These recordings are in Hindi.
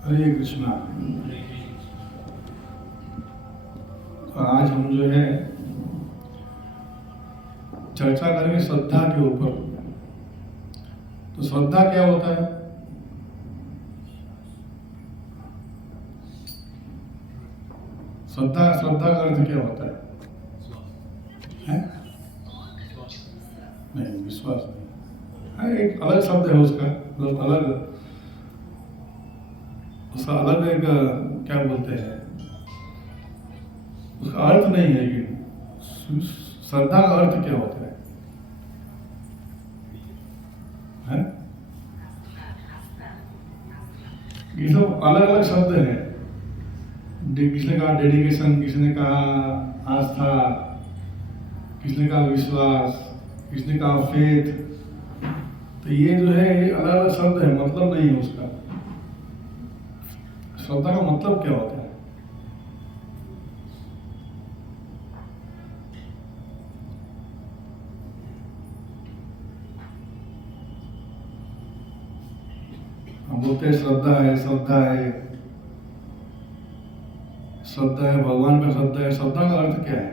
हरे कृष्णा। आज हम जो है चर्चा करेंगे श्रद्धा के ऊपर। तो श्रद्धा क्या होता है? श्रद्धा का अर्थ क्या होता है? नहीं, विश्वास नहीं। हाँ, एक अलग शब्द है उसका, मतलब अलग एक क्या बोलते हैं, उसका अर्थ नहीं है। लेकिन श्रद्धा का अर्थ क्या होता है? ये सब अलग अलग शब्द हैं। किसने कहा डेडिकेशन, किसने कहा आस्था, किसने कहा विश्वास, किसने कहा फेथ। तो ये जो है ये अलग अलग शब्द है, मतलब नहीं है उसका। श्रद्धा का मतलब क्या होता है? हम बोलते हैं श्रद्धा है, श्रद्धा है, श्रद्धा है, भगवान का श्रद्धा है। श्रद्धा का अर्थ क्या है?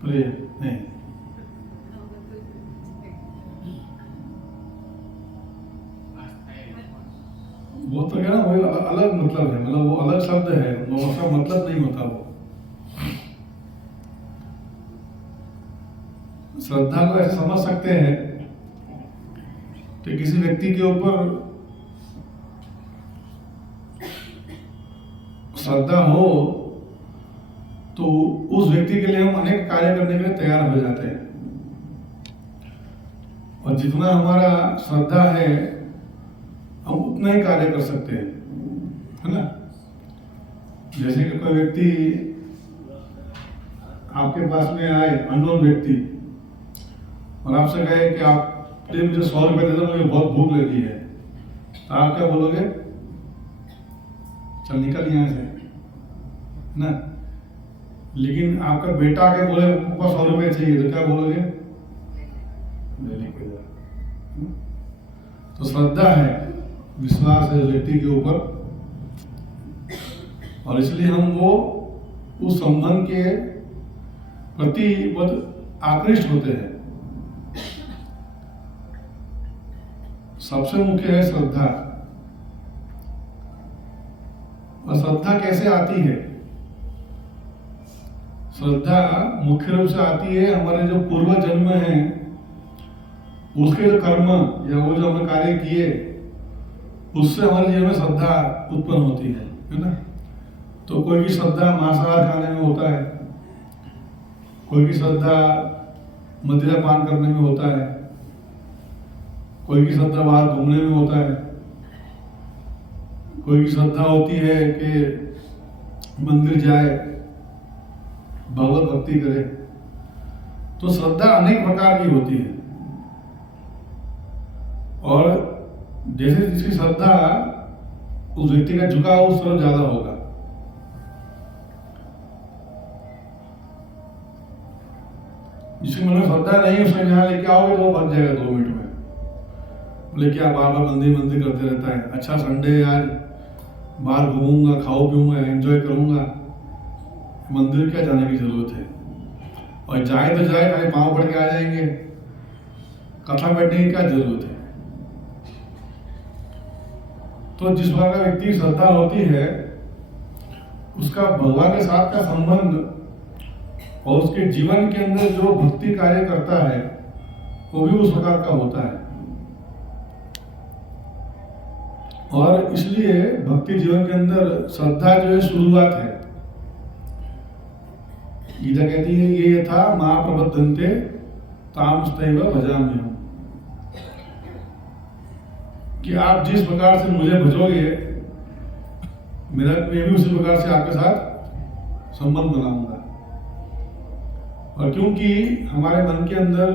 प्रेम नहीं। वो तो क्या ना, वही अलग मतलब है, मतलब वो अलग शब्द है, उसका मतलब नहीं होता वो। श्रद्धा को ऐसे समझ सकते हैं कि किसी व्यक्ति के ऊपर श्रद्धा हो तो उस व्यक्ति के लिए हम अनेक कार्य करने के लिए तैयार हो जाते हैं। और जितना हमारा श्रद्धा है हम उतना ही कार्य कर सकते हैं, है ना। जैसे कि कोई व्यक्ति आपके पास में आए, अननोन व्यक्ति, और आपसे कहे कि आप प्लीज मुझे 100 रुपये दे दो, मुझे बहुत भूख लगी है। तो आप क्या बोलोगे? चल निकल यहाँ से, ना। लेकिन आपका बेटा आके बोले पापा 100 रुपये चाहिए, तो क्या बोलोगे? ले लेके जा। तो श्रद्धा है, विश्वास है व्यक्ति के ऊपर, और इसलिए हम वो उस संबंध के प्रति बहुत आकृष्ट होते हैं। सबसे मुख्य है श्रद्धा। और श्रद्धा कैसे आती है? श्रद्धा मुख्य रूप से आती है हमारे जो पूर्व जन्म हैं उसके जो कर्म या वो जो हमने कार्य किए उससे हमारे जीवन में श्रद्धा उत्पन्न होती है ना। तो कोई की श्रद्धा मांसाहार खाने में होता है, कोई की श्रद्धा मदिरा पान करने में होता है, कोई की श्रद्धा बाहर घूमने में होता है, कोई की श्रद्धा होती है कि मंदिर जाए, भगवत भक्ति करे। तो श्रद्धा अनेक प्रकार की होती है, और जैसे जिसकी श्रद्धा उस व्यक्ति का झुकाव उस तरफ ज्यादा होगा। जिसके मन में श्रद्धा नहीं, उसने यहाँ लेके आओगे तो वो भाग जाएगा 2 मिनट में। बोले क्या बार बार मंदिर करते रहता है। अच्छा संडे यार बाहर घूमूंगा, खाओ पीऊंगा, एंजॉय करूंगा, मंदिर क्या जाने की जरूरत है। और जाए तो जाए, खाली पाँव पड़ के आ जाएंगे, कथा बैठने की क्या जरूरत है। तो जिस प्रकार का व्यक्ति श्रद्धा होती है उसका भगवान के साथ का संबंध और उसके जीवन के अंदर जो भक्ति कार्य करता है वो भी उस प्रकार का होता है। और इसलिए भक्ति जीवन के अंदर श्रद्धा जो है शुरुआत है। गीता कहती है ये यथा मां प्रबद्धन्ते तामस्तैव भजाम्यहम्, कि आप जिस प्रकार से मुझे भजोगे मैं भी उसी प्रकार से आपके साथ संबंध बनाऊंगा। और क्योंकि हमारे मन के अंदर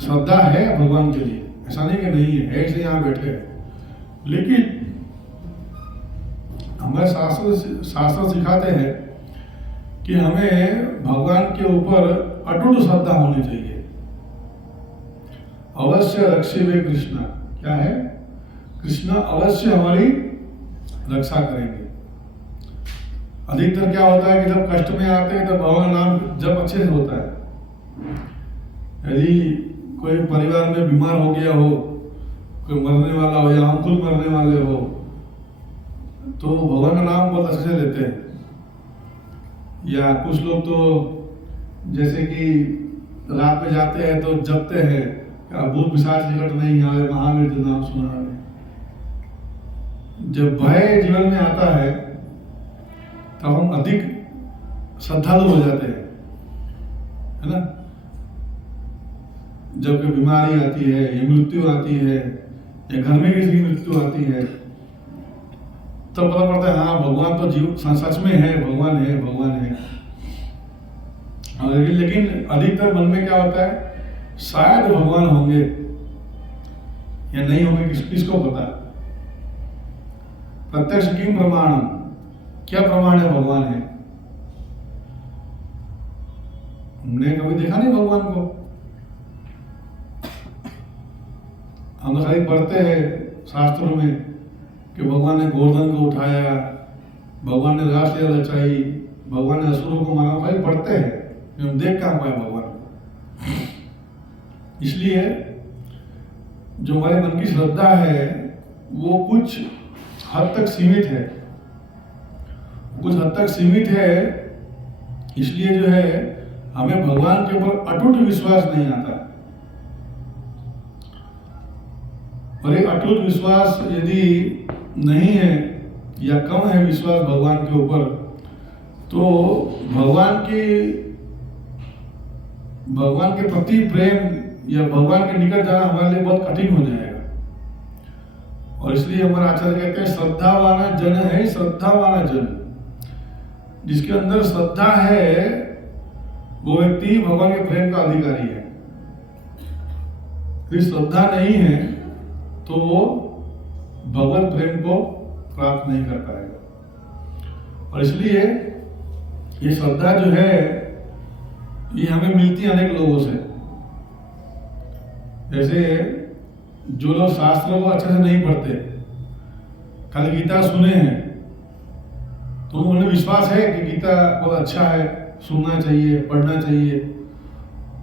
श्रद्धा है भगवान के लिए, ऐसा नहीं कि नहीं है, ऐसे यहाँ बैठे हैं, लेकिन हमारे शास्त्र सिखाते हैं कि हमें भगवान के ऊपर अटूट श्रद्धा होनी चाहिए। अवश्य रक्षिवे कृष्ण, क्या है? कृष्ण अवश्य हमारी रक्षा करेंगे। अधिकतर क्या होता है कि जब कष्ट में आते हैं तो भगवान का नाम जब अच्छे से होता है। यदि कोई परिवार में बीमार हो गया हो, कोई मरने वाला हो या हम खुद मरने वाले हो, तो भगवान का नाम बहुत अच्छे से लेते हैं। या कुछ लोग तो जैसे कि रात में जाते हैं तो जपते हैं, भूत पिशाच निकट नहीं आवे, महावीर जो नाम सुना है। जब भय जीवन में आता है तब हम अधिक श्रद्धालु हो जाते हैं, है ना। जब कोई बीमारी आती है या मृत्यु आती है या घर में किसी की मृत्यु आती है, तब पता पड़ता है हाँ भगवान तो जीव सच में है, भगवान है, भगवान है। लेकिन अधिकतर मन में क्या होता है, शायद भगवान होंगे या नहीं होंगे, किसको पता। प्रत्यक्ष किम प्रमाण, क्या प्रमाण है भगवान है। हमने कभी देखा नहीं भगवान को, हम तो खाली पढ़ते हैं शास्त्रों में कि भगवान ने गोवर्धन को उठाया, भगवान ने रासलीला रचाई, भगवान ने असुरों को मारा, खाली पढ़ते हैं, हम देख कहाँ पाए भगवान को। इसलिए जो हमारे मन की श्रद्धा है वो कुछ हद तक सीमित है, कुछ हद तक सीमित है। इसलिए जो है हमें भगवान के ऊपर अटूट विश्वास नहीं आता। और एक अटूट विश्वास यदि नहीं है या कम है विश्वास भगवान के ऊपर, तो भगवान के प्रति प्रेम या भगवान के निकट जाना हमारे लिए बहुत कठिन हो जाएगा। और इसलिए हमारे आचार्य कहते हैं श्रद्धावान जन है, श्रद्धावान जन। जिसके अंदर श्रद्धा है वो व्यक्ति भगवान के प्रेम का अधिकारी है। यदि श्रद्धा नहीं है तो वो भगवत प्रेम को प्राप्त नहीं कर पाएगा। और इसलिए ये श्रद्धा जो है ये हमें मिलती है अनेक लोगों से। जैसे जो लोग शास्त्रों को अच्छे से नहीं पढ़ते, खाली गीता सुने हैं, तो उन्हें विश्वास है कि गीता बहुत अच्छा है, सुनना चाहिए, पढ़ना चाहिए,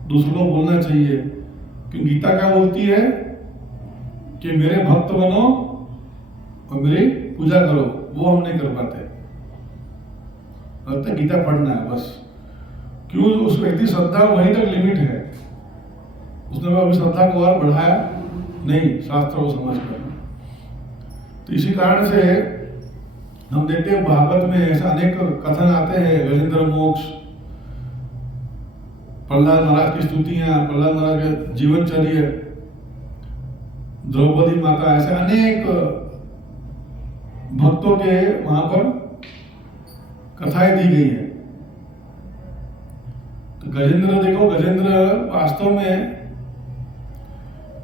दूसरों को बोलना चाहिए। क्योंकि गीता क्या बोलती है कि मेरे भक्त बनो और मेरी पूजा करो, वो हम नहीं कर पाते। लगता है गीता पढ़ना है बस। क्यों? उस व्यक्ति श्रद्धा वहीं तक लिमिट है, उसने अभी श्रद्धा को और बढ़ाया नहीं शास्त्रों को समझकर। तो इसी कारण से हम देखते हैं भागवत में ऐसा अनेक कथन आते हैं, गजेंद्र मोक्ष, प्रहलाद महाराज की स्तुतियां, प्रहलाद महाराज के जीवनचर्या, द्रौपदी माता, ऐसे अनेक भक्तों के वहां पर कथाएं दी गई है। तो गजेंद्र देखो, गजेंद्र वास्तव में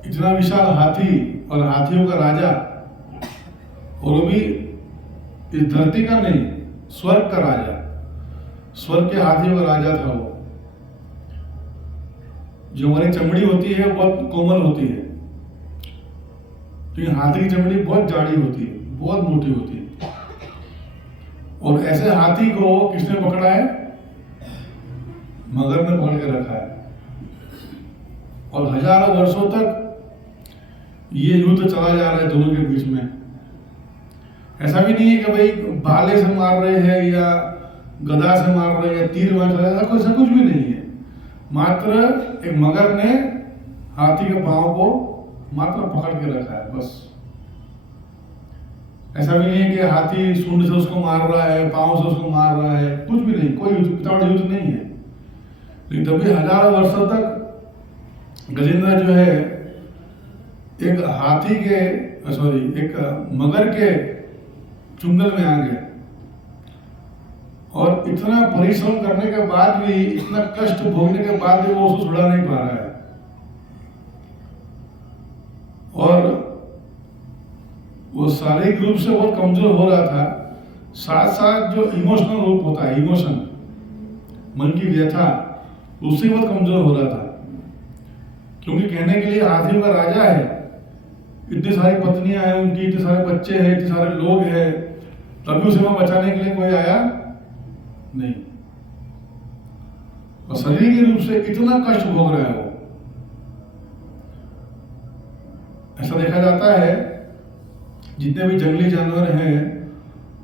इतना विशाल हाथी और हाथियों का राजा, और वो भी इस धरती का नहीं, स्वर्ग का राजा, स्वर्ग के हाथियों का राजा था वो। जो हमारी चमड़ी होती है बहुत कोमल होती है, लेकिन हाथी की चमड़ी बहुत जाड़ी होती है, बहुत मोटी होती है। और ऐसे हाथी को किसने पकड़ा है? मगर ने पकड़ के रखा है। और हजारों वर्षों तक ये युद्ध चला जा रहा है दोनों के बीच में। ऐसा भी नहीं है कि भाई भाले से मार रहे हैं या गदा से मार रहे हैं या तीर मार रहे हैं, ऐसा कुछ भी नहीं है। मात्र एक मगर ने हाथी के पांव को मात्र पकड़ के रखा है, बस। ऐसा भी नहीं है कि हाथी सूंड से उसको मार रहा है, पांव से उसको मार रहा है, कुछ भी नहीं, कोई वितौड़ युद्ध नहीं है। लेकिन तभी हजारों वर्षों तक गजेंद्र जो है एक हाथी के एक मगर के चुंगल में आ गया, और इतना परिश्रम करने के बाद भी, इतना कष्ट भोगने के बाद भी वो उसको छुड़ा नहीं पा रहा है। और वो शारीरिक रूप से बहुत कमजोर हो रहा था, साथ साथ जो इमोशनल रूप होता है, इमोशन, मन की व्यथा, उससे बहुत कमजोर हो रहा था। क्योंकि कहने के लिए हाथियों का राजा है, इतनी सारी पत्नियां हैं उनकी, इतने सारे बच्चे हैं, इतने सारे लोग हैं, तभी उसे वहां बचाने के लिए कोई आया नहीं। और शारीरिक रूप से इतना कष्ट भोग रहा है वो। ऐसा देखा जाता है जितने भी जंगली जानवर हैं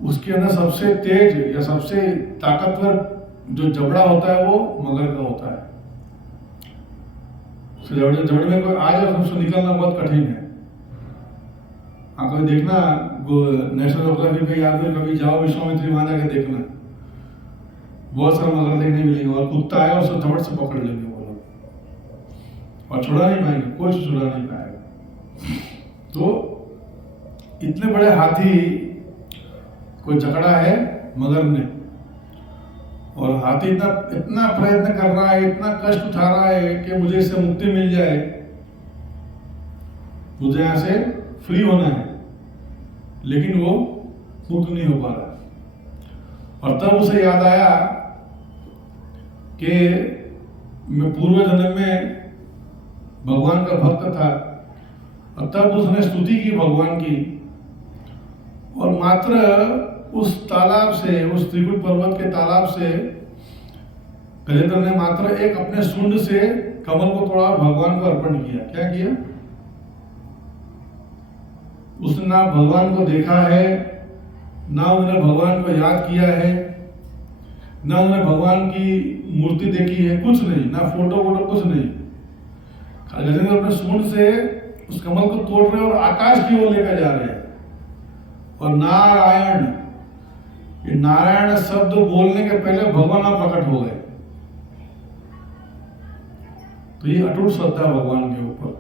उसके अंदर सबसे तेज या सबसे ताकतवर जो जबड़ा होता है वो मगर का होता है। जबड़े में कोई आ जाए उससे निकलना बहुत कठिन है। आप कभी देखना नेशनल ज्योग्राफी पे या फिर कभी जाओ विश्वामित्री वहां जाके देखना, बहुत सारे मगर देखने मिलेंगे और कुत्ता आएगा उसको झपट से पकड़ लेंगे वो लोग और छुड़ा नहीं पाएंगे, कोई छुड़ा नहीं पाएगा। तो इतने बड़े हाथी को जकड़ा है मगर ने, और हाथी इतना प्रयत्न कर रहा है, इतना कष्ट उठा रहा है कि मुझे इससे मुक्ति मिल जाए, मुझे यहां से फ्री होना है, लेकिन वो मुक्त नहीं हो पा रहा। और तब उसे याद आया कि मैं पूर्व जन्म में भगवान का भक्त था, और तब उसने स्तुति की भगवान की, और मात्र उस तालाब से, उस त्रिकुट पर्वत के तालाब से गजेंद्र ने मात्र एक अपने सूंड से कमल को तोड़ा और भगवान को अर्पण किया। क्या किया? उसने ना भगवान को देखा है, ना उन्होंने भगवान को याद किया है, ना उन्होंने भगवान की मूर्ति देखी है, कुछ नहीं, ना फोटो वोटो कुछ नहीं। गजेंद्र अपने सूंड से उस कमल को तोड़ रहे और आकाश की ओर लेकर जा रहे हैं। और नारायण, ये नारायण शब्द बोलने के पहले भगवान आप प्रकट हो गए। तो ये अटूट श्रद्धा भगवान के ऊपर।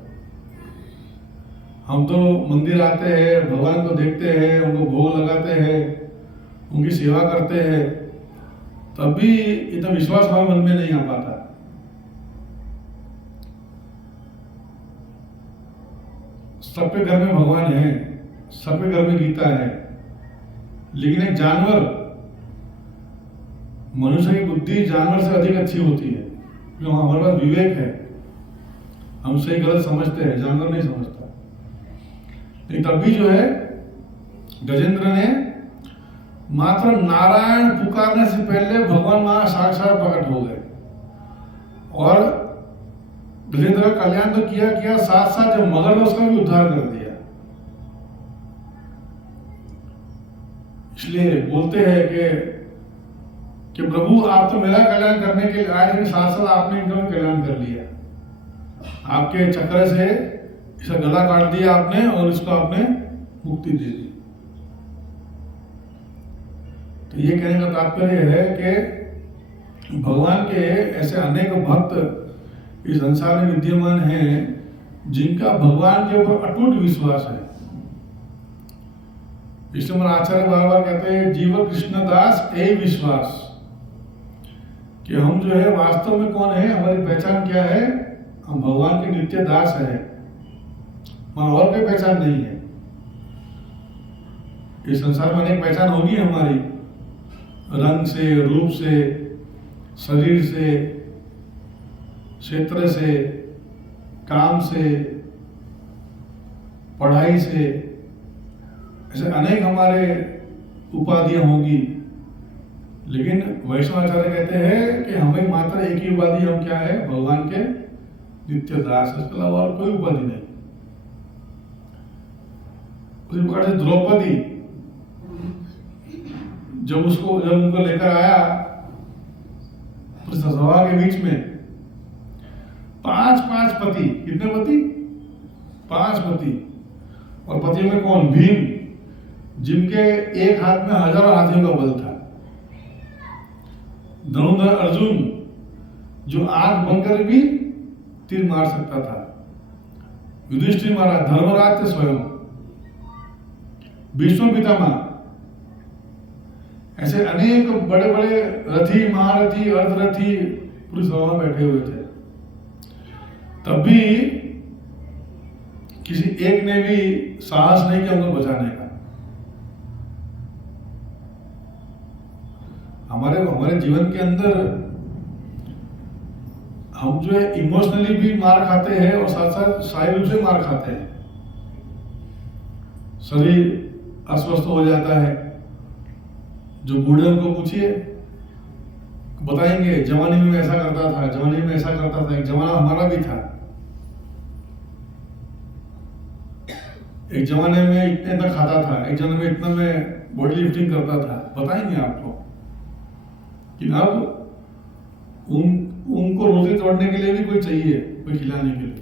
हम तो मंदिर आते हैं, भगवान को देखते हैं, उनको भोग लगाते हैं, उनकी सेवा करते हैं, तब भी इतना विश्वास हमारे मन में नहीं आ पाता। सबके घर में भगवान है, सबके घर में गीता है, लेकिन एक जानवर, मनुष्य की बुद्धि जानवर से अधिक अच्छी होती है, क्योंकि हमारे पास विवेक है, हम सही गलत समझते हैं, जानवर नहीं समझता। लेकिन तब भी जो है गजेंद्र ने मात्र नारायण पुकारने से पहले भगवान वहां साक्षात प्रकट हो गए, और गजेंद्र का कल्याण तो किया, साथ साथ जब मगर था उसका भी उद्धार कर दिया। इसलिए बोलते हैं कि प्रभु आप तो मेरा कल्याण करने के लिए आए, लेकिन साथ साथ आपने इनका भी कल्याण कर लिया। आपके चक्र से इसका गला काट दिया आपने और इसको आपने मुक्ति दे दी। तो ये कहने का तात्पर्य है कि भगवान के ऐसे अनेक भक्त इस संसार में विद्यमान हैं जिनका भगवान के ऊपर अटूट विश्वास है। इसलिए आचार्य बार बार कहते हैं जीव कृष्ण दास ए विश्वास, कि हम जो है वास्तव में कौन है, हमारी पहचान क्या है, हम भगवान के नित्य दास हैं, वहां और कोई पहचान नहीं है। इस संसार में अनेक पहचान होगी हमारी, रंग से, रूप से, शरीर से, क्षेत्र से, काम से, पढ़ाई से, ऐसे अनेक हमारे उपाधियां होंगी। लेकिन वैष्णवाचार्य कहते हैं कि हमें मात्र एक ही उपाधि, हम क्या है, भगवान के नित्य दास, इसके अलावा और कोई उपाधि नहीं। उसी प्रकार से द्रौपदी जब उनको लेकर आया तो सभा के बीच में 5 पति, कितने पति? 5 पति। और पतियों में कौन? भीम, जिनके एक हाथ में हजारों हाथियों का बल था। धनुर्धर अर्जुन, जो आंख बंद कर भी तीर मार सकता था। युधिष्ठिर महाराज, धर्मराज थे स्वयं, भीष्म पितामह, ऐसे अनेक बड़े बड़े रथी, महारथी, अर्धरथी पूरी सभा में बैठे हुए थे। तब भी किसी एक ने भी साहस नहीं किया उनको बचाने का। हमारे जीवन के अंदर हम जो है इमोशनली भी मार खाते हैं और साथ साथ शारीरिक रूप से मार खाते हैं। शरीर अस्वस्थ हो जाता है। जो बूढ़े उनको पूछिए, बताएंगे जवानी में ऐसा करता था, जवानी में ऐसा करता था, एक जमाना हमारा भी था, एक जमाने में इतने तक खाता था, एक जमाने में इतना में बॉडी लिफ्टिंग करता था, बताएंगे आपको। कि अब उनको रोटी तोड़ने के लिए भी कोई चाहिए, कोई खिलाने के लिए।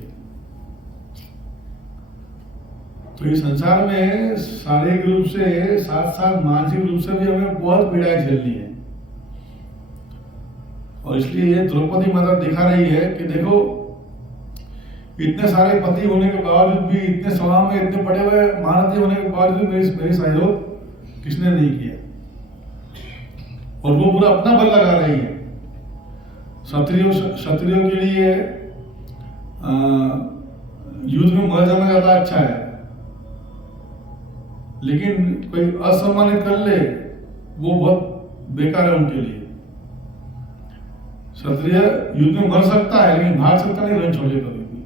तो इस संसार में शारीरिक रूप से साथ साथ मानसिक रूप से भी हमें बहुत पीड़ाएं झेलनी है। और इसलिए ये द्रौपदी माता दिखा रही है कि देखो, इतने सारे पति होने के बावजूद भी, इतने स्वभाव में इतने पड़े हुए महारथी होने के बावजूद मेरी सहयोग किसने नहीं किया। और वो पूरा अपना बल लगा रही है। क्षत्रियों के लिए युद्ध में मर जाना ज्यादा अच्छा है, लेकिन कोई असम्मानित कर ले वो बहुत बेकार है उनके लिए। क्षत्रिय युद्ध में मर सकता है लेकिन भाग सकता नहीं रण छोड़े कभी भी।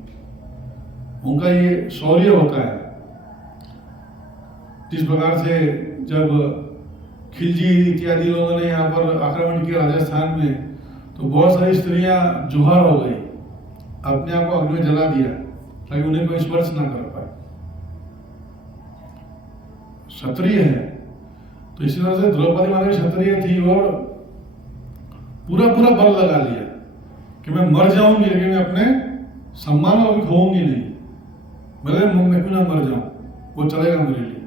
उनका ये शौर्य होता है। जिस प्रकार से जब खिलजी इत्यादि लोगों ने यहाँ पर आक्रमण किया राजस्थान में, तो बहुत सारी स्त्रियां जुहार हो गई, अपने आप को अग्नि में जला दिया ताकि उन्हें कोई स्पर्श ना कर पाए। क्षत्रिय है, तो इसी तरह से द्रौपदी माता क्षत्रिय थी और पूरा बल लगा लिया कि मैं मर जाऊंगी लेकिन मैं अपने सम्मान को खोऊंगी नहीं, भले मैं क्यों ना मर जाऊं, वो चलेगा मेरे लिए।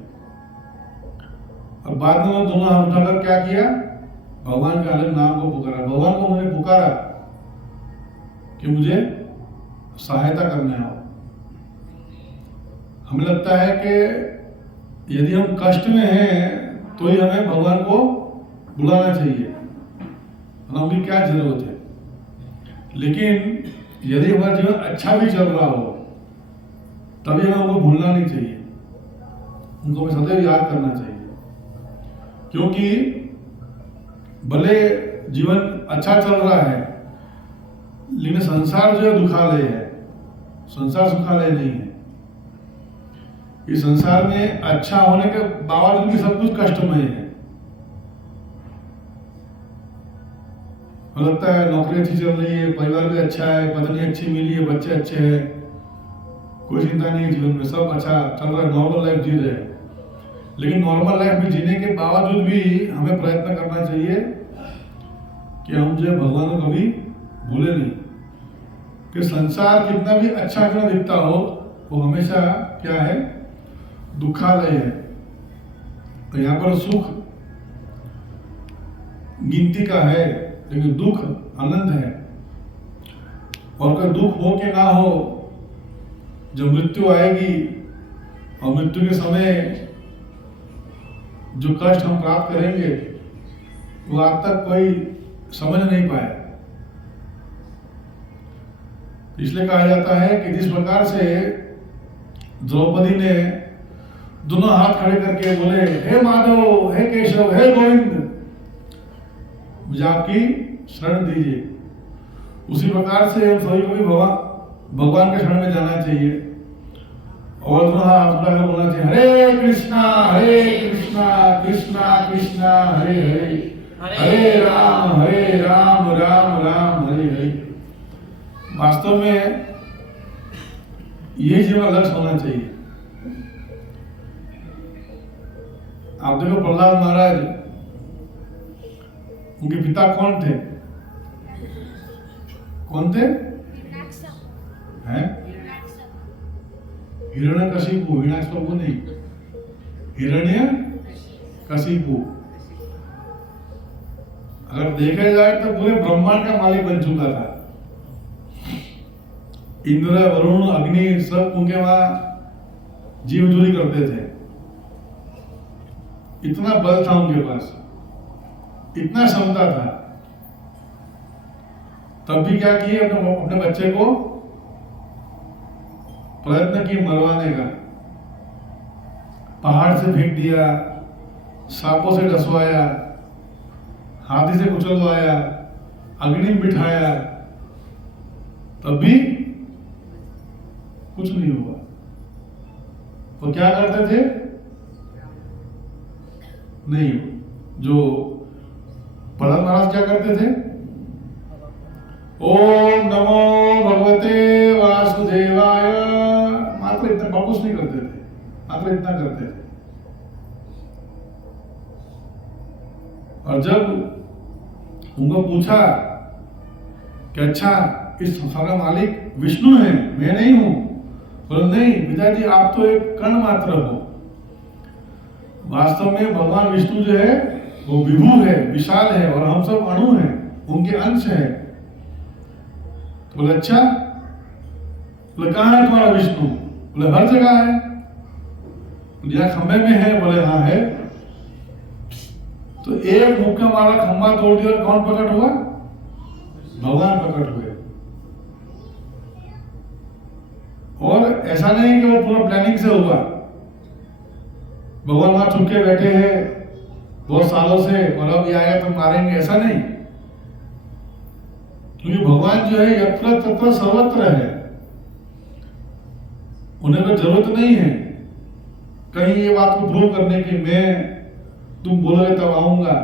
और बाद में दोनों हाथ उठाकर क्या किया, भगवान के अलग नाम को पुकारा। भगवान को उन्होंने पुकारा कि मुझे सहायता करने आओ। हमें लगता है कि यदि हम कष्ट में हैं तो ही हमें भगवान को बुलाना चाहिए, उनकी क्या जरूरत है। लेकिन यदि हमारा जीवन अच्छा भी चल रहा हो तभी हमें उनको भूलना नहीं चाहिए, उनको हमें सदैव याद करना चाहिए। क्योंकि भले जीवन अच्छा चल रहा है लेकिन संसार जो है दुखालय है, संसार सुखालय नहीं है। इस संसार में अच्छा होने के बावजूद भी सब कुछ कष्टमय है। लगता है नौकरी अच्छी चल रही है, परिवार भी अच्छा है, पत्नी अच्छी मिली है, बच्चे अच्छे हैं, कोई चिंता नहीं है जीवन में, सब अच्छा चल रहा है, नॉर्मल लाइफ जी रहे हैं। लेकिन नॉर्मल लाइफ में जीने के बावजूद भी हमें प्रयत्न करना चाहिए कि हम जो भगवान को कभी भूले नहीं। कि संसार कितना भी अच्छा क्यों दिखता हो, वो हमेशा क्या है, दुखालय है। तो यहाँ पर सुख गिनती का है लेकिन दुख अनंत है। और कोई दुख हो के ना हो, जब मृत्यु आएगी और मृत्यु के समय जो कष्ट हम प्राप्त करेंगे वो आज तक कोई समझ नहीं पाया। इसलिए कहा जाता है कि जिस प्रकार से द्रौपदी ने दोनों हाथ खड़े करके बोले, हे माधव, हे केशव, हे गोविंद, मुझे आपकी शरण दीजिए, उसी प्रकार से हम सभी को भी भगवान के शरण में जाना चाहिए और दोनों हाथ उठाकर बोलना चाहिए, हरे कृष्णा कृष्णा कृष्णा हरे हरे, हरे राम राम राम हरे हरे। वास्तव में ये जीवन लक्ष्य होना चाहिए। आप देखो प्रहलाद महाराज, उनके पिता कौन थे? कौन थे? हैं? हिरण्यकशिपु, हिरण्याकशिपु नहीं, हिरण्यकशिपु। अगर देखा जाए तो पूरे ब्रह्मांड का मालिक बन चुका था। इंद्र, वरुण, अग्नि सब उनके वहां जीव चोरी करते थे। इतना बल था उनके पास, इतना क्षमता था, तब भी क्या किए, अपने बच्चे को प्रयत्न किए मरवाने का। पहाड़ से फेंक दिया, सांपों से डसवाया, हाथी से कुचलवाया, अग्नि में बिठाया, तब भी कुछ नहीं हुआ। तो क्या करते थे, नहीं। जो प्रहलाद महाराज क्या करते थे, ओम नमो भगवते वासुदेवाय, मात्र इतना, बाबूस नहीं करते थे, मात्र इतना करते थे। और जब उनको पूछा कि अच्छा इस संसार का मालिक विष्णु है, मैं नहीं हूं, बोले नहीं पिताजी आप तो एक कण मात्र हो, वास्तव में भगवान विष्णु जो है वो विभू है, विशाल है, और हम सब अणु हैं, उनके अंश हैं। तो बोले अच्छा, बोले कहाँ है तुम्हारा विष्णु, बोले हर जगह है। बोले खंबे में है, बोले हाँ है। तो एक मुक्का मारा, खंबा तोड़ दिया, कौन प्रकट हुआ, भगवान प्रकट हुए। और ऐसा नहीं कि वो पूरा प्लानिंग से हुआ, भगवान वहां छुप के बैठे हैं बहुत सालों से और अब ये आएगा तो मारेंगे, ऐसा नहीं। क्योंकि भगवान जो है यत्र तत्र सर्वत्र है, उन्हें तो जरूरत नहीं है कहीं ये बात को प्रूव करने की, मैं तुम बोलोगे तब आऊंगा।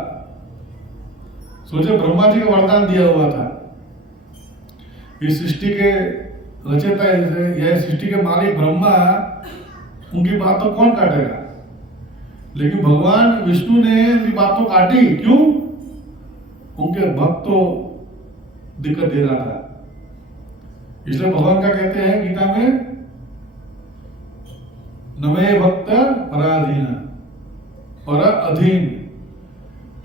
सोचे ब्रह्मा जी का वरदान दिया हुआ था, इस सृष्टि के रचयिता या सृष्टि के मालिक ब्रह्मा, उनकी बात तो कौन काटेगा, लेकिन भगवान विष्णु ने उनकी बात तो काटी। क्यों, उनके भक्त तो दिक्कत दे रहा था। इसलिए भगवान क्या कहते हैं गीता में, नमे भक्त पराधीन, और अधीन,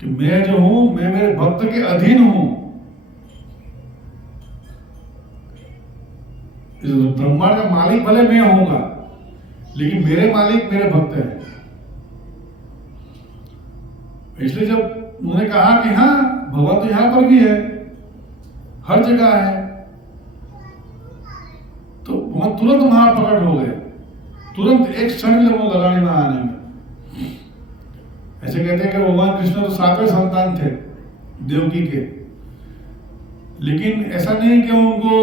कि मैं जो हूं मैं मेरे भक्त के अधीन हूं। इस ब्रह्मांड का मालिक भले मैं होऊंगा, लेकिन मेरे मालिक मेरे भक्त हैं। इसलिए जब उन्होंने कहा कि हाँ भगवान तो यहां पर भी है, हर जगह है, तो भगवान तुरंत वहां प्रकट हो गए, तुरंत एक क्षण लोगों लगाने में आने में। ऐसे कहते हैं कि भगवान कृष्ण तो 7वें संतान थे देवकी के, लेकिन ऐसा नहीं कि उनको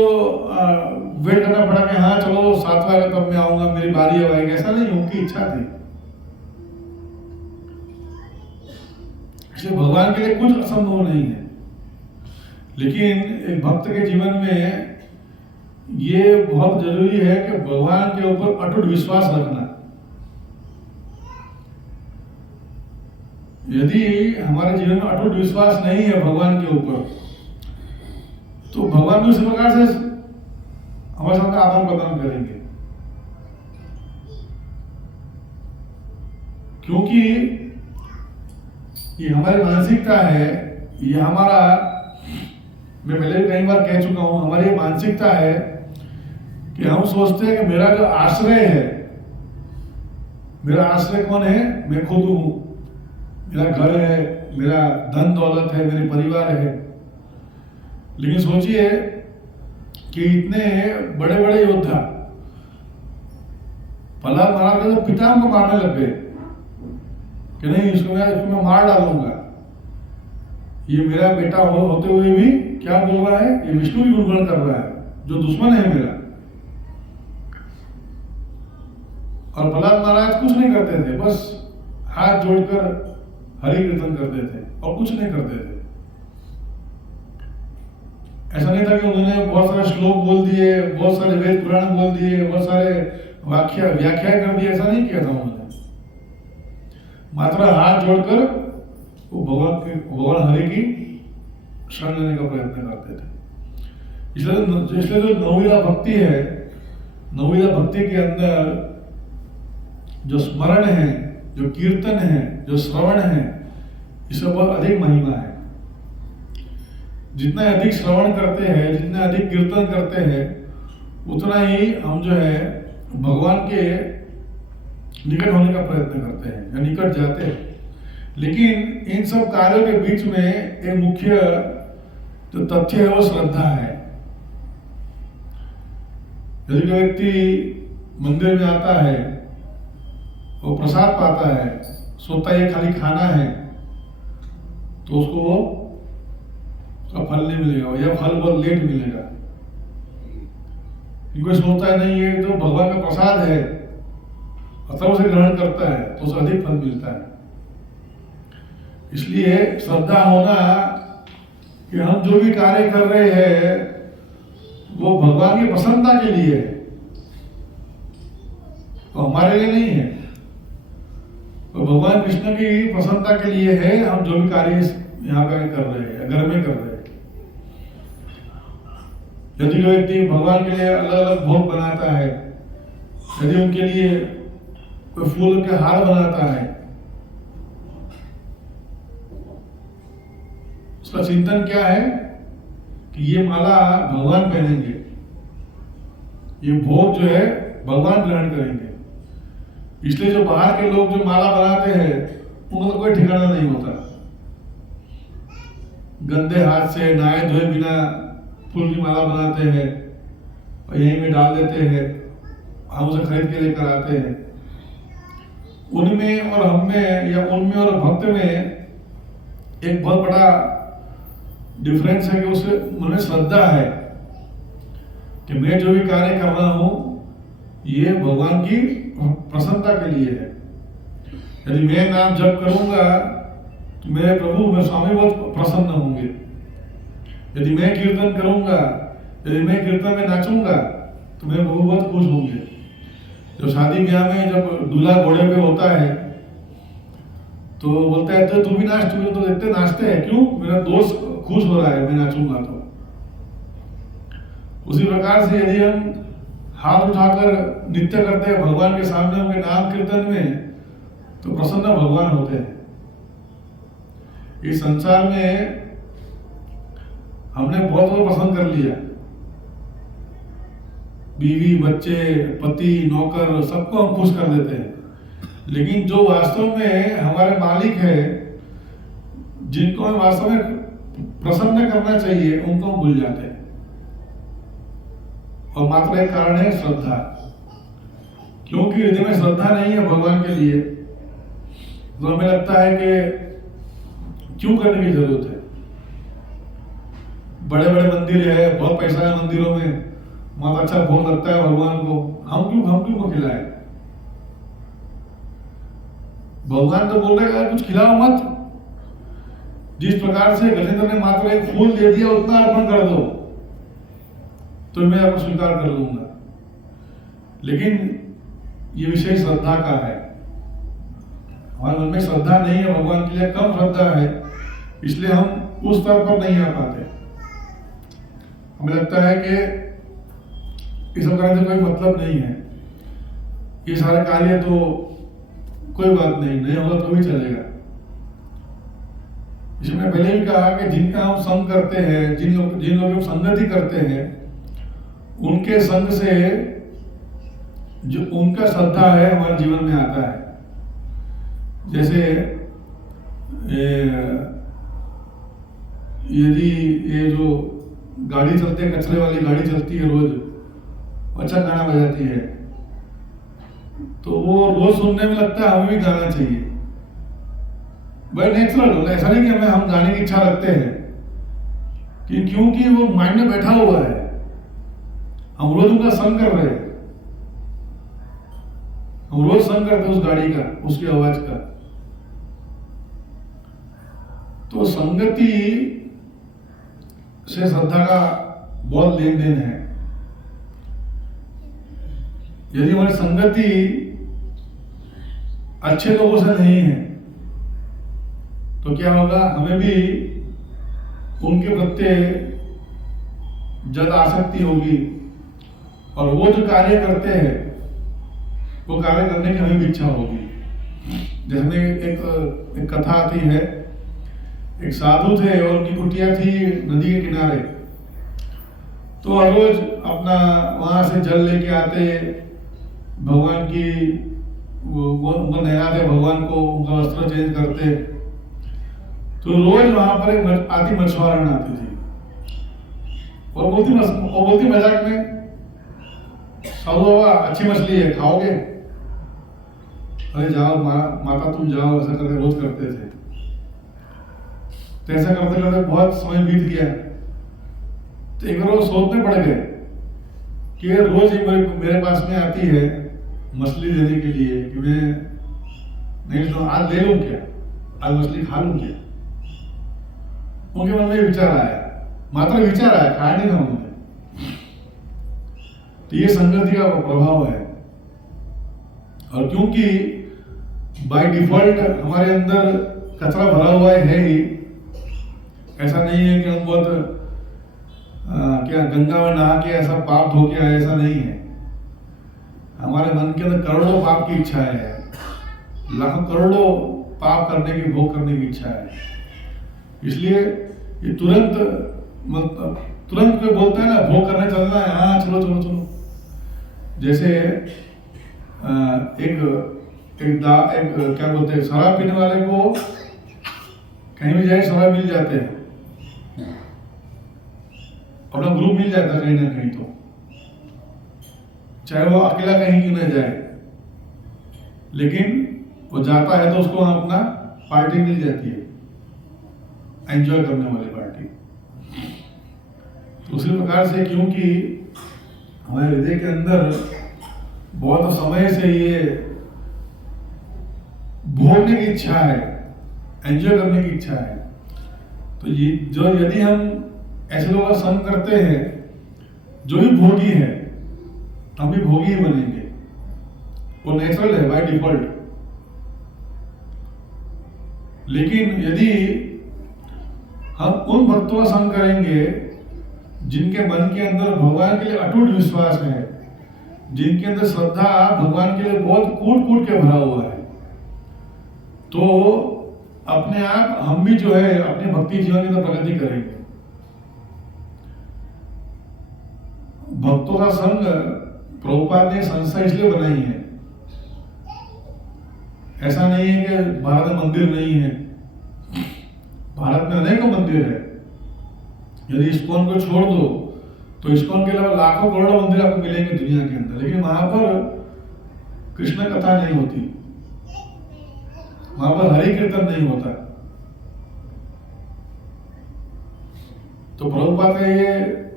वेट करना पड़ा कि हाँ चलो 7वां है तब मैं आऊंगा, मेरी बारी अब आएगी, ऐसा नहीं, उनकी इच्छा थी। इसलिए भगवान के लिए कुछ असंभव नहीं है, लेकिन एक भक्त के जीवन में ये बहुत जरूरी है कि भगवान के ऊपर अटूट विश्वास रखना। यदि हमारे जीवन में अटूट विश्वास नहीं है भगवान के ऊपर, तो भगवान भी उसी प्रकार से हमारे सामने आदान प्रदान करेंगे। क्योंकि ये हमारी मानसिकता है, ये हमारा, मैं पहले भी कई बार कह चुका हूं, हमारी ये मानसिकता है कि हम सोचते हैं कि मेरा जो आश्रय है, मेरा आश्रय कौन है, मैं खुद हूं, मेरा घर है, मेरा धन दौलत है, मेरे परिवार है। लेकिन सोचिए कि इतने बड़े बड़े योद्धा प्रहलाद महाराज के तो पिता को मारने लग गए कि नहीं इसको मैं मार डालूंगा। ये मेरा बेटा होते हुए भी क्या बोल रहा है, ये विष्णु की गुणगान कर रहा है, जो दुश्मन है मेरा। और प्रहलाद महाराज कुछ नहीं करते थे, बस हाथ जोड़कर हरि कीर्तन करते थे और कुछ नहीं करते थे। ऐसा नहीं था कि उन्होंने बहुत सारे श्लोक बोल दिए, बहुत सारे वेद पुराण बोल दिए, बहुत सारे व्याख्या कर दी, ऐसा नहीं किया था उन्होंने। मात्र हाथ जोड़कर वो भगवान हरि की शरण लेने का प्रयत्न करते थे। इसलिए जो नवविधा भक्ति है, नवविधा भक्ति के अंदर जो स्मरण है, जो कीर्तन है, जो श्रवण है, इससे बहुत अधिक महिमा है। जितना अधिक श्रवण करते हैं, जितना अधिक कीर्तन करते हैं, उतना ही हम जो है भगवान के निकट होने का प्रयत्न करते हैं या निकट जाते हैं। लेकिन इन सब कार्यों के बीच में एक मुख्य जो तथ्य है वो श्रद्धा है। यदि कोई व्यक्ति मंदिर में आता है, वो प्रसाद पाता है, सोचता है खाली खाना है, तो उसको उसका फल नहीं मिलेगा या फल बहुत लेट मिलेगा। कोई सोचता है नहीं ये तो भगवान का प्रसाद है, तब उसे ग्रहण करता है तो उसे अधिक फल मिलता है। इसलिए श्रद्धा होना कि हम जो भी कार्य कर रहे हैं वो भगवान की प्रसन्नता के लिए है, तो हमारे लिए नहीं है। तो भगवान कृष्ण की प्रसन्नता के लिए है हम जो भी कार्य यहाँ पे कर रहे हैं, घर में कर रहे हैं। यदि कोई व्यक्ति भगवान के लिए अलग अलग भोग बनाता है, यदि उनके लिए कोई फूल के हार बनाता है, उसका चिंतन क्या है कि ये माला भगवान पहनेंगे, ये भोग जो है भगवान ग्रहण करेंगे। इसलिए जो बाहर के लोग जो माला बनाते हैं उनका कोई ठिकाना नहीं होता, गंदे हाथ से नहाए धोए बिना फूल की माला बनाते हैं और यहीं में डाल देते हैं, हम उसे खरीद के लेकर आते हैं। उनमें और हम में या उनमें और भक्त में एक बहुत बड़ा डिफरेंस है कि उसे मन में श्रद्धा है कि मैं जो भी कार्य कर रहा हूं ये भगवान की प्रसन्नता के लिए है। यदि मैं नाम जप करूंगा तो मेरे प्रभु मेरे स्वामी बहुत प्रसन्न होंगे। यदि मैं कीर्तन करूंगा, यदि मैं कीर्तन में नाचूंगा तो मेरे प्रभु बहुत खुश होंगे। जब शादी ब्याह में जब दूल्हा घोड़े पे होता है तो बोलता है तो तू भी नाच, तू तो देखते नाचते हैं, क्यों? मेरा दोस्त खुश हो रहा है, मैं नाचूंगा। तो उसी प्रकार से यदि हम हाथ उठाकर नृत्य करते हैं भगवान के सामने उनके नाम कीर्तन में तो प्रसन्न भगवान होते हैं। इस संसार में हमने बहुत लोग पसंद कर लिया, बीवी बच्चे पति नौकर सबको हम खुश कर देते हैं, लेकिन जो वास्तव में हमारे मालिक है, जिनको हम वास्तव में प्रसन्न करना चाहिए, उनको हम भूल जाते हैं। और मात्र एक कारण है श्रद्धा, क्योंकि हृदय में श्रद्धा नहीं है भगवान के लिए तो हमें लगता है कि क्यों करने की जरूरत है। बड़े बड़े मंदिर है, बहुत पैसा है मंदिरों में, बहुत अच्छा भोग लगता है भगवान को, हम क्यों खिलाए? भगवान तो बोल रहे हैं कुछ खिलाओ मत। जिस प्रकार से गजेंद्र ने मात्र एक फूल दे दिया उतना अर्पण कर दो तो मैं आपको स्वीकार कर लूंगा, लेकिन ये विषय श्रद्धा का है। हमारे मन में श्रद्धा नहीं है भगवान के लिए, कम श्रद्धा है, इसलिए हम उस स्तर पर नहीं आ पाते। हमें लगता है कि इस प्रकार से कोई मतलब नहीं है, ये सारे कार्य तो कोई बात नहीं होगा तो भी चलेगा। इसमें मैंने पहले भी कहा कि जिनका हम संग करते हैं, जिन लोगों की संगति करते हैं, उनके संग से जो उनका श्रद्धा है हमारे जीवन में आता है। जैसे यदि ये जो गाड़ी चलते है, कचरे वाली गाड़ी चलती है रोज, अच्छा गाना बजाती है, तो वो रोज सुनने में लगता है हमें भी गाना चाहिए। भाई नेचुरल होगा, ऐसा नहीं कि हम गाने की इच्छा रखते हैं, कि क्योंकि वो माइंड में बैठा हुआ है, हम रोज उनका संग कर रहे हैं, हम रोज संग करते हैं उस गाड़ी का, उसकी आवाज का। तो संगति से श्रद्धा का बहुत लेन देन है। यदि हमारी संगति अच्छे लोगों से नहीं है तो क्या होगा, हमें भी उनके प्रत्ये ज्यादा आसक्ति होगी और वो जो कार्य करते हैं वो कार्य करने की हमें भी इच्छा होगी। जैसे एक कथा आती है, एक साधु थे और उनकी कुटिया थी नदी के किनारे, तो हर रोज अपना वहां से जल लेके आते, भगवान की उनको नहलाते, भगवान को उनका वस्त्र चेंज करते। तो रोज वहां पर एक आती मछुआरन आती थी और बोलती मजाक में, साधु बाबा अच्छी मछली है, खाओगे? अरे जाओ माता तुम जाओ, ऐसा करके रोज करते थे। तो ऐसा करते करते बहुत समय बीत गया, तो एक बार वो सोचने पड़ गए कि रोज ही मेरे पास में आती है मछली देने के लिए कि मैं नहीं तो आज ले लूं क्या, आज मछली खा लूं क्या। उनके मन में विचार आया, मात्र विचार आया, खाया नहीं था उन्होंने। तो ये संगति का प्रभाव है। और क्योंकि बाय डिफॉल्ट हमारे अंदर कचरा भरा हुआ है ही, ऐसा नहीं है कि हम बहुत क्या गंगा में नहा के ऐसा पाप धो के आए, ऐसा नहीं है। हमारे मन के अंदर करोड़ों पाप की इच्छा है, लाखों करोड़ों पाप करने की, भोग करने की इच्छा है। इसलिए ये तुरंत कोई बोलता है ना, भोग करने चलना है, हाँ चलो चलो चलो। जैसे एक क्या बोलते हैं, शराब पीने वाले को कहीं भी जाए शराब मिल जाते हैं, अपना ग्रुप मिल जाता है कहीं ना कहीं, तो चाहे वो अकेला कहीं क्यों ना जाए, लेकिन वो जाता है तो उसको वहां अपना पार्टी मिल जाती है, एंजॉय करने वाली पार्टी। तो उसी प्रकार से क्योंकि हमारे हृदय के अंदर बहुत समय से ये भोगने की इच्छा है, एंजॉय करने की इच्छा है, तो ये जो यदि हम ऐसे लोगों का संग करते हैं जो भी भोगी है, हम भी भोगी ही बनेंगे। वो नेचुरल है बाय डिफॉल्ट। लेकिन यदि हम उन भक्तों का संग करेंगे जिनके मन के अंदर भगवान के लिए अटूट विश्वास है, जिनके अंदर श्रद्धा भगवान के लिए बहुत कूट कूट के भरा हुआ है, तो अपने आप हम भी जो है अपने भक्ति जीवन के अंदर प्रगति करेंगे। भक्तों का संग प्रभुपाद ने संस्था इसलिए बनाई है, ऐसा नहीं है कि भारत में मंदिर नहीं है, भारत में अनेकों मंदिर है। यदि इस्कॉन को छोड़ दो तो इस्कॉन के अलावा लाखों करोड़ों मंदिर आपको मिलेंगे दुनिया के अंदर, लेकिन वहां पर कृष्ण कथा नहीं होती, वहां पर हरि कीर्तन नहीं होता। तो प्रभुपाद का ये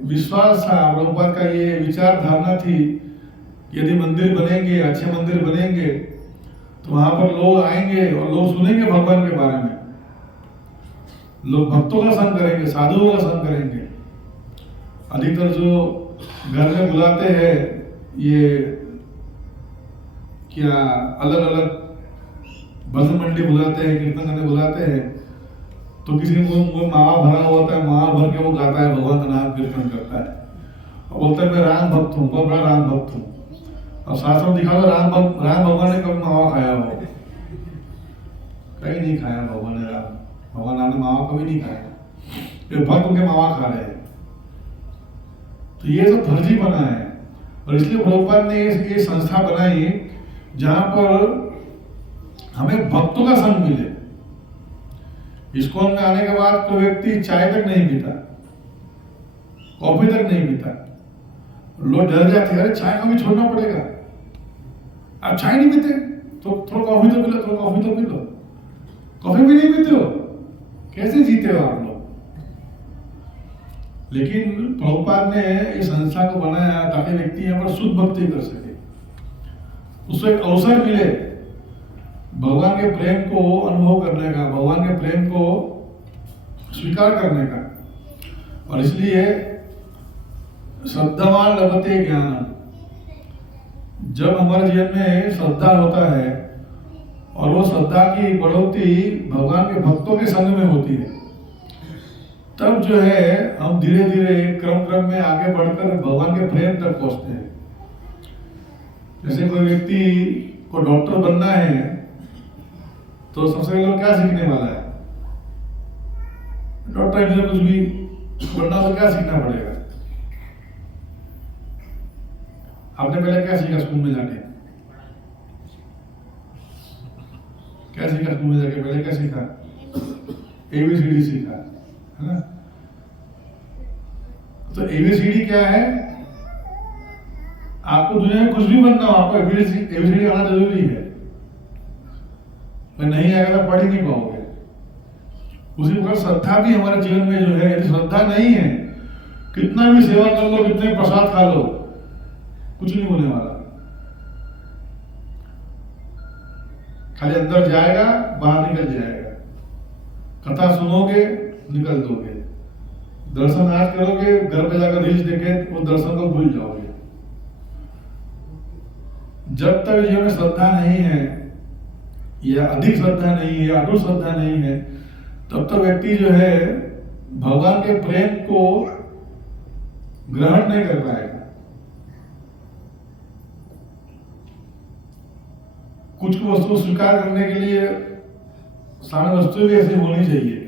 विश्वास था, प्रभुपाद का ये विचार धारणा थी, यदि मंदिर बनेंगे, अच्छे मंदिर बनेंगे, तो वहां पर लोग आएंगे और लोग सुनेंगे भगवान के बारे में, लोग भक्तों का संग करेंगे, साधुओं का संग करेंगे। अधिकतर जो घर में बुलाते हैं, ये क्या अलग अलग भजन मंडली बुलाते हैं, कीर्तन करने बुलाते हैं, तो किसी को मावा भरा हुआ होता है, मावा भर के वो गाता है, भगवान का नाम कीर्तन करता है और बोलता है मैं राम भक्त हूँ, बहुत बड़ा राम भक्त हूँ। और शास्त्र में दिखा दो राम भगवान ने कभी मावा खाया हो? कहीं नहीं खाया भगवान ने, भगवान ने मावा कभी नहीं खाया, ये भक्त उनके मावा खा रहे हैं। तो ये सब फर्जी बना है, और इसलिए प्रभुपाद ने ये संस्था बनाई जहां पर हमें भक्तों का संग मिले। इस्कॉन में आने के बाद कोई व्यक्ति चाय तक नहीं पीता, कॉफी तक नहीं पीता, लोग डर जाते हैं, अरे चाय का भी छोड़ना पड़ेगा, आप चाय नहीं पीते तो थोड़ा कॉफी तो पी लो, थोड़ा कॉफी तो पी लो। कॉफी भी नहीं पीते हो, कैसे जीते हो आप लोग? लेकिन प्रभुपाद ने इस संस्था को बनाया ताकि व्यक्ति यहाँ पर शुद्ध भक्ति कर सके, उसको एक अवसर मिले भगवान के प्रेम को अनुभव करने का, भगवान के प्रेम को स्वीकार करने का। और इसलिए श्रद्धावान लभते ज्ञान, जब हमारे जीवन में श्रद्धा होता है और वो श्रद्धा की बढ़ोतरी भगवान के भक्तों के संग में होती है, तब जो है हम धीरे धीरे क्रम में आगे बढ़कर भगवान के प्रेम तक पहुंचते हैं। जैसे कोई व्यक्ति को डॉक्टर बनना है तो सबसे पहले क्या सीखने वाला है? डॉक्टर इंजीनियर कुछ भी बनना तो क्या सीखना पड़ेगा? आपने पहले क्या सीखा स्कूल में जाके? क्या सीखा स्कूल में जाके? पहले क्या सीखा? ABCD सीखा, है ना? तो ABCD क्या है? आपको दुनिया में कुछ भी बनना हो, आपको ABCD आना जरूरी है। अगर नहीं आएगा तो पढ़ ही नहीं पाओगे। उसी प्रकार श्रद्धा भी हमारे जीवन में जो है, यदि श्रद्धा नहीं है, कितना भी सेवा कर लो, कितने प्रसाद खा लो, कुछ नहीं होने वाला। खाली अंदर जाएगा, बाहर निकल जाएगा। कथा सुनोगे, निकल दोगे। दर्शन आज करोगे, घर पे जाकर रील्स देखे वो दर्शन को भूल जाओगे। जब तक जीवन में श्रद्धा नहीं है या अधिक श्रद्धा नहीं है, अटूट श्रद्धा नहीं है, तब तक व्यक्ति जो है भगवान के प्रेम को ग्रहण नहीं कर पाएगा। कुछ वस्तु स्वीकार करने के लिए सारी वस्तु भी ऐसी होनी चाहिए।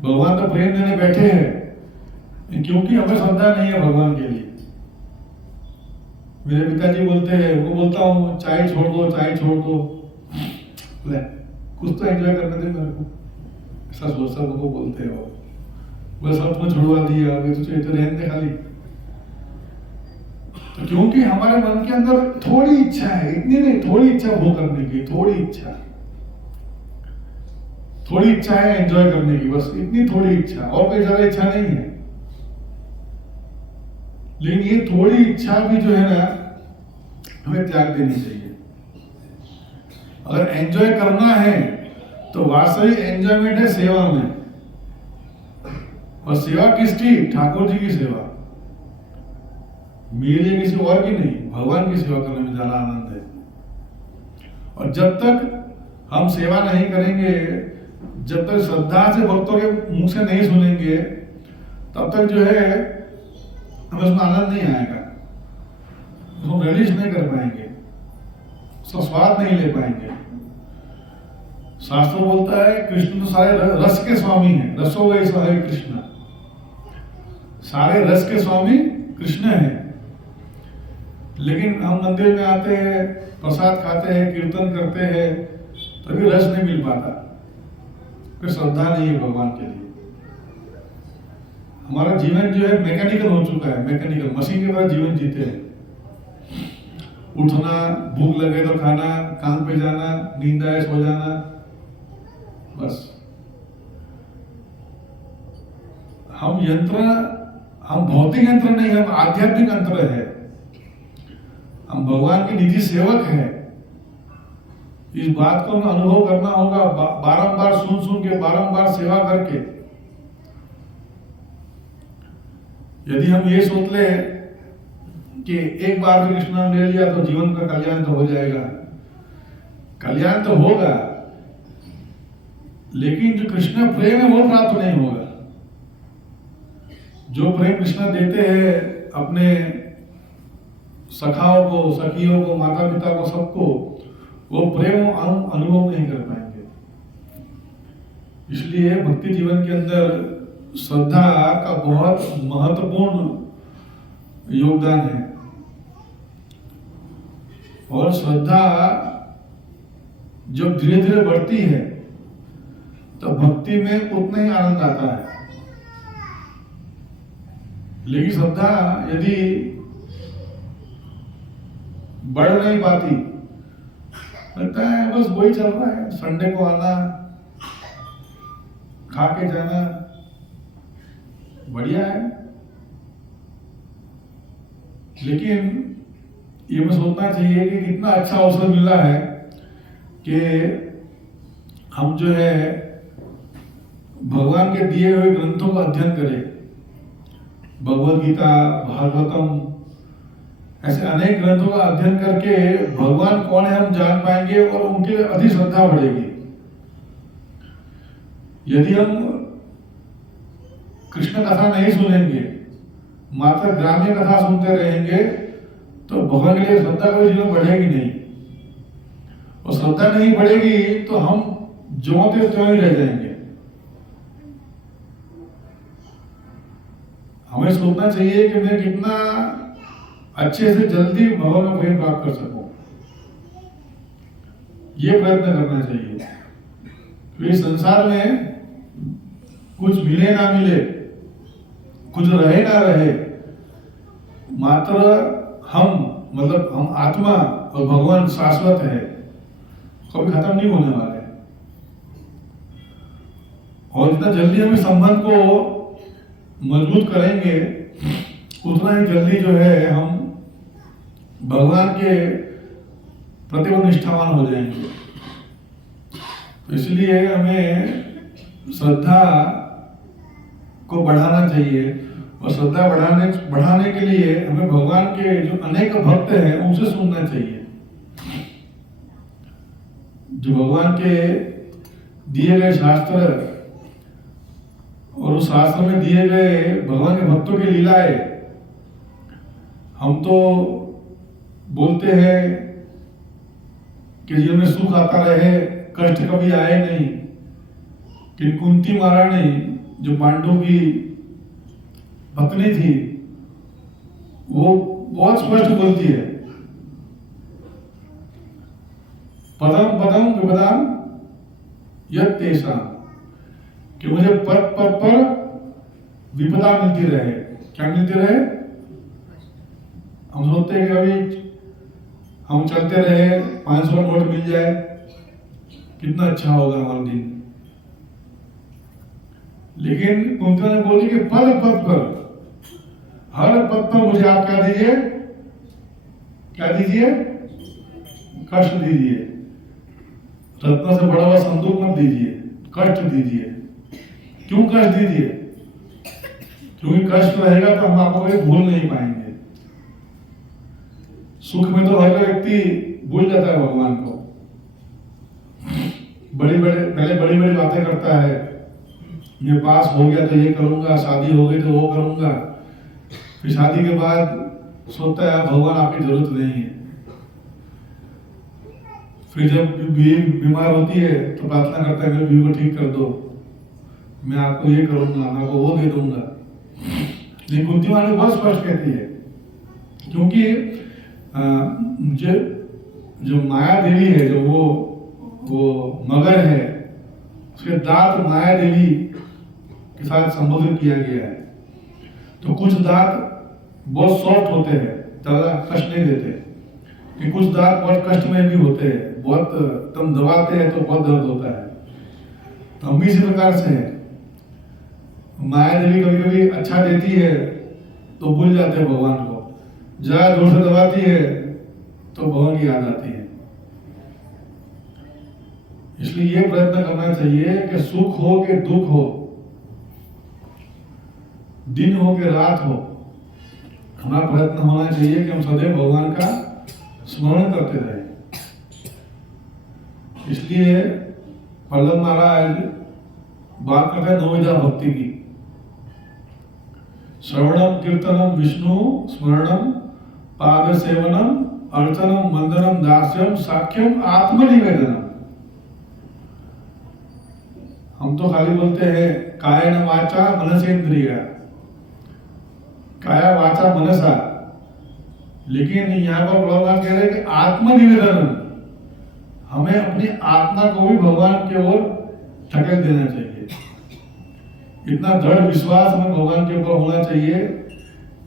भगवान तो प्रेम देने बैठे हैं, क्योंकि हमें श्रद्धा नहीं है भगवान के लिए। मेरे पिताजी बोलते हैं, वो बोलता हूँ चाय छोड़ दो, चाय छोड़ दो, ले कुछ तो एंजॉय करने दे मेरे को, ऐसा सोचता वो बोलते हैं। वो बस सब तुम्हें छुड़वा दिया, अभी तुझे तो रहने दे खाली। तो क्योंकि हमारे मन के अंदर थोड़ी इच्छा है, इतनी नहीं, थोड़ी इच्छा भोग करने की, थोड़ी इच्छा है एंजॉय करने की, बस इतनी थोड़ी इच्छा, और कोई ज्यादा इच्छा नहीं है। लेकिन ये थोड़ी इच्छा भी जो है ना, हमें त्याग देनी चाहिए। अगर एंजॉय करना है तो वास्तविक एंजॉयमेंट है सेवा में। और सेवा किसकी? ठाकुर जी की सेवा। मेरे लिए किसी और की नहीं, भगवान की सेवा करने में ज्यादा आनंद है। और जब तक हम सेवा नहीं करेंगे, जब तक श्रद्धा से भक्तों के मुंह से नहीं सुनेंगे, तब तक जो है हमें उसमें आनंद नहीं आएगा, उसको रिलीज नहीं कर पाएंगे, उसका स्वाद नहीं ले पाएंगे। शास्त्र बोलता है कृष्ण तो सारे रस के स्वामी हैं, रसो वही है कृष्ण, सारे रस के स्वामी कृष्ण हैं। लेकिन हम मंदिर में आते हैं, प्रसाद खाते हैं, कीर्तन करते हैं, तभी रस नहीं मिल पाता, फिर श्रद्धा नहीं है भगवान के लिए। हमारा जीवन जो है मैकेनिकल हो चुका है, मैकेनिकल मशीन की तरह जीवन जीते हैं। उठना, भूख लगे तो खाना, काम पे जाना, नींद आए सो जाना, बस। हम भौतिक यंत्र नहीं, हम आध्यात्मिक यंत्र है। हम भगवान के निजी सेवक हैं। इस बात को हमें अनुभव करना होगा, बारंबार सुन के, बारंबार सेवा करके। यदि हम ये सोच ले कि एक बार भी कृष्ण नाम ले लिया तो जीवन का कल्याण तो हो जाएगा, कल्याण तो होगा, लेकिन जो कृष्ण प्रेम है वो प्राप्त नहीं होगा। जो प्रेम कृष्ण देते हैं अपने सखाओं को, सखियों को, माता पिता को, सबको, वो प्रेम हम अनुभव नहीं कर पाएंगे। इसलिए भक्ति जीवन के अंदर श्रद्धा का बहुत महत्वपूर्ण योगदान है। और श्रद्धा जब धीरे धीरे बढ़ती है तो भक्ति में उतना ही आनंद आता है। लेकिन श्रद्धा यदि बढ़ नहीं पाती, लगता है बस वही चल रहा है, संडे को आना, खा के जाना, बढ़िया है। लेकिन ये मैं सोचना चाहिए कि कितना अच्छा अवसर मिला है कि हम जो है भगवान के दिए हुए ग्रंथों का अध्ययन करें। भगवद गीता, भागवतम, ऐसे अनेक ग्रंथों का अध्ययन करके भगवान कौन है हम जान पाएंगे और उनके अधिक श्रद्धा बढ़ेगी। यदि हम कृष्ण कथा नहीं सुनेंगे, मात्र ग्रामीण कथा सुनते रहेंगे, तो भगवान के लिए श्रद्धा कोई जीवन बढ़ेगी नहीं। और श्रद्धा नहीं बढ़ेगी तो हम ज्यों के त्यों ही रह जाएंगे। हमें सोचना चाहिए कि मैं कितना अच्छे से जल्दी भगवान का प्रेम प्राप्त कर सकूं, ये प्रयत्न करना चाहिए। तो इस संसार में कुछ मिले ना मिले, कुछ रहे ना रहे, मात्र हम आत्मा और भगवान शाश्वत है, कभी खत्म नहीं होने वाले। और जितना जल्दी हम इस संबंध को मजबूत करेंगे, उतना ही जल्दी जो है हम भगवान के प्रति निष्ठावान हो जाएंगे। तो इसलिए हमें श्रद्धा को बढ़ाना चाहिए, और श्रद्धा बढ़ाने के लिए हमें भगवान के जो अनेक भक्त हैं उनसे सुनना चाहिए। जो भगवान के दिए गए शास्त्र और उस शास्त्र में दिए गए भगवान के भक्तों की लीलाएं, हम तो बोलते हैं कि जीवन में सुख आता रहे, कष्ट कभी आए नहीं, कि कुंती महारानी जो पांडु की पत्नी थी वो बहुत स्पष्ट बोलती है, पदम पदम विपदाम यत् तेषां, कि मुझे पद पद पर विपदा मिलती रहे। क्या मिलती रहे? हम सोचते हैं कि अभी हम चलते रहे, 500 नोट मिल जाए, कितना अच्छा होगा हमारा दिन। लेकिन कुंती ने बोली कि पद पद पर, हर पद पर मुझे आप क्या दीजिए, क्या दीजिए? कष्ट दीजिए। रत्न से बड़ा हुआ संदूक मत दीजिए, कष्ट दीजिए। क्यों कष्ट दीजिए? क्योंकि कष्ट रहेगा तो हम आपको कभी भूल नहीं पाएंगे। सुख में तो हर व्यक्ति भूल जाता है भगवान को, पहले बड़ी बड़ी बातें करता है, ये पास हो गया तो ये करूंगा, शादी हो गई तो वो करूंगा, फिर शादी के बाद सोचता है भगवान आपकी जरूरत नहीं है। फिर जब बीवी बीमार होती है तो प्रार्थना करता है मेरे बीवी को ठीक कर दो, मैं आपको ये करूंगा, मैं आपको वो दे दूंगा। लेकिन कुंती महारानी बहुत स्पष्ट कहती है, क्योंकि जो माया देवी है, जो वो मगर है, उसके दांत माया देवी के साथ संबोधित किया गया है। तो कुछ दांत बहुत सॉफ्ट होते हैं, ज्यादा कष्ट नहीं देते, कि कुछ दांत बहुत कष्ट में भी होते हैं, बहुत तुम दबाते हैं तो बहुत दर्द होता है। तो हम भी इसी प्रकार से है, माया देवी कभी कभी अच्छा देती है तो भूल जाते हैं भगवान को, ज्यादा जोर से दबाती है तो भगवान की याद आती है। इसलिए ये प्रयत्न करना चाहिए कि सुख हो कि दुख हो, दिन हो कि रात हो, हमारा प्रयत्न होना चाहिए कि हम सदैव भगवान का स्मरण करते रहे। इसलिए प्रहलाद महाराज बात करते हैं नवविधा भक्ति की, श्रवणम कीर्तनम विष्णु स्मरणम पाद सेवनम अर्चनम वंदनम दास्यम साख्यम आत्मनिवेदनम। हम तो खाली बोलते हैं कायेन वाचा मनसेन्द्रिया, काया वाचा मनसा, लेकिन यहाँ पर प्रभुपाद कह रहे हैं कि आत्मनिवेदन, हमें अपनी आत्मा को भी भगवान की ओर धकेल देना चाहिए। इतना दृढ़ विश्वास हमें भगवान के ऊपर होना चाहिए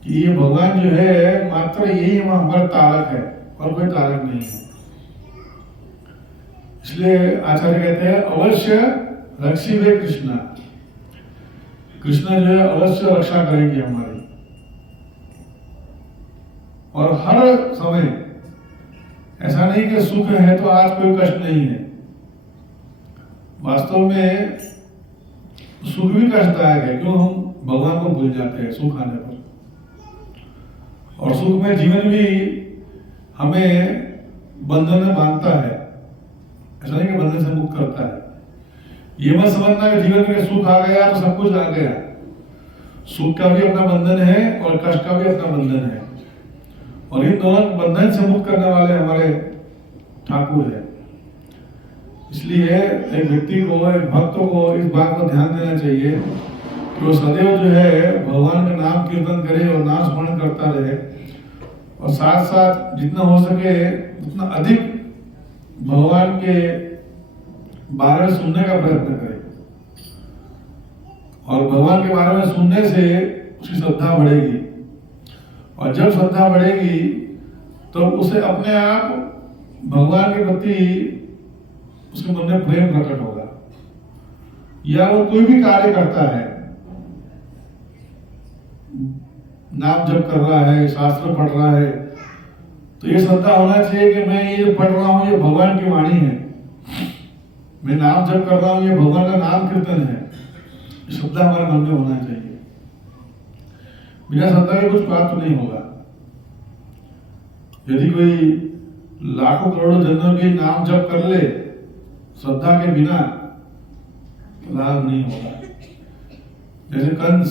कि ये भगवान जो है मात्र यही हमारा तारक है और कोई तारक नहीं है। इसलिए आचार्य कहते हैं अवश्य रक्षिवे कृष्णा, कृष्ण जो है अवश्य रक्षा करेंगे हमारी, और हर समय ऐसा नहीं कि सुख है तो आज कोई कष्ट नहीं है। वास्तव में सुख भी कष्टदायक है, क्यों? हम भगवान को भूल जाते हैं सुख आने पर, और सुख में जीवन भी हमें बंधन में बांधता है, ऐसा नहीं कि बंधन से मुक्त करता है। ये मत समझना कि जीवन में सुख आ गया तो सब कुछ आ गया। सुख का भी अपना बंधन है और कष्ट का भी अपना बंधन है, और इन दोनों बंधन से मुक्त करने वाले हमारे ठाकुर है। इसलिए एक व्यक्ति को, एक भक्त को इस बात को ध्यान देना चाहिए कि वो सदैव जो है भगवान का नाम कीर्तन करे और नाम स्मरण करता रहे, और साथ साथ जितना हो सके उतना अधिक भगवान के बारे में सुनने का प्रयत्न करे, और भगवान के बारे में सुनने से उसकी श्रद्धा बढ़ेगी, और जब श्रद्धा बढ़ेगी तो उसे अपने आप भगवान के प्रति उसके मन में प्रेम प्रकट होगा। या वो कोई भी कार्य करता है, नाम जप कर रहा है, शास्त्र पढ़ रहा है, तो ये श्रद्धा होना चाहिए कि मैं ये पढ़ रहा हूं ये भगवान की वाणी है, मैं नाम जप कर रहा हूं ये भगवान का नाम कीर्तन है। श्रद्धा हमारे मन में होना चाहिए। बिना श्रद्धा के कुछ प्राप्त नहीं होगा। यदि कोई लाखों करोड़ों जन्म भी नाम जप कर ले, श्रद्धा के बिना लाभ नहीं होगा। जैसे कंस,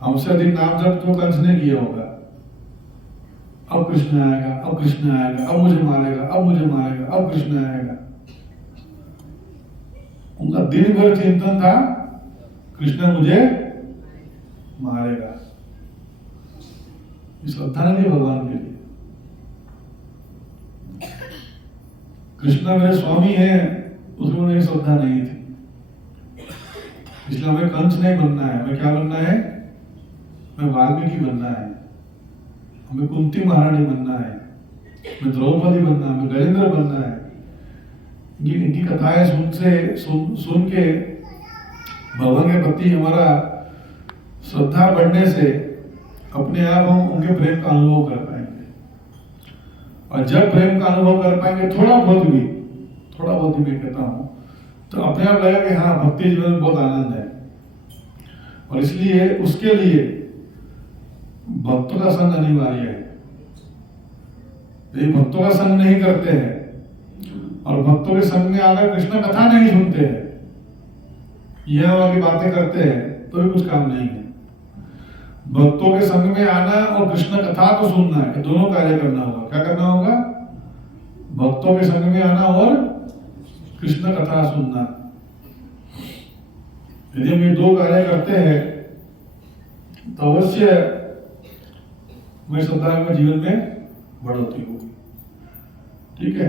हमसे अधिक नाम जप तो कंस ने किया होगा। अब कृष्ण आएगा, अब कृष्ण आएगा, अब मुझे मारेगा, अब मुझे मारेगा, अब कृष्ण आएगा। उनका दिन भर चिंतन था कृष्ण मुझे मारेगा। श्रद्धा नहीं थी भगवान के लिए। कृष्ण मेरे स्वामी हैं, उसमें मेरी श्रद्धा नहीं थी। इसलिए हमें कंस नहीं बनना है। हमें क्या बनना है? हमें वाल्मीकि बनना है, हमें कुंती महारानी बनना है, हमें द्रौपदी बनना है, हमें गजेंद्र बनना है। इनकी कथाएं सुन के भगवान के प्रति हमारा श्रद्धा बढ़ने से अपने आप हम उनके प्रेम का अनुभव कर पाएंगे। और जब प्रेम का अनुभव कर पाएंगे, थोड़ा बहुत भी मैं कहता हूँ, तो अपने आप लगेगा कि हाँ, भक्ति जीवन में बहुत आनंद है। और इसलिए उसके लिए भक्तों का संग अनिवार्य है। यदि भक्तों का संग नहीं करते हैं और भक्तों के संग में आकर कृष्ण कथा नहीं सुनते हैं, यह वाली बातें करते हैं, तो भी कुछ काम नहीं है। भक्तों के संग में आना और कृष्ण कथा को सुनना है, दोनों कार्य करना होगा। क्या करना होगा? भक्तों के संग में आना और कृष्ण कथा सुनना। यदि हम ये दो कार्य करते हैं तो अवश्य हमें श्रद्धा में जीवन में बढ़ोतरी होगी। ठीक है,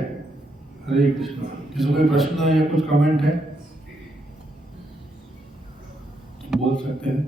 हरे कृष्ण। किसी कोई प्रश्न या कुछ कमेंट है तो बोल सकते हैं।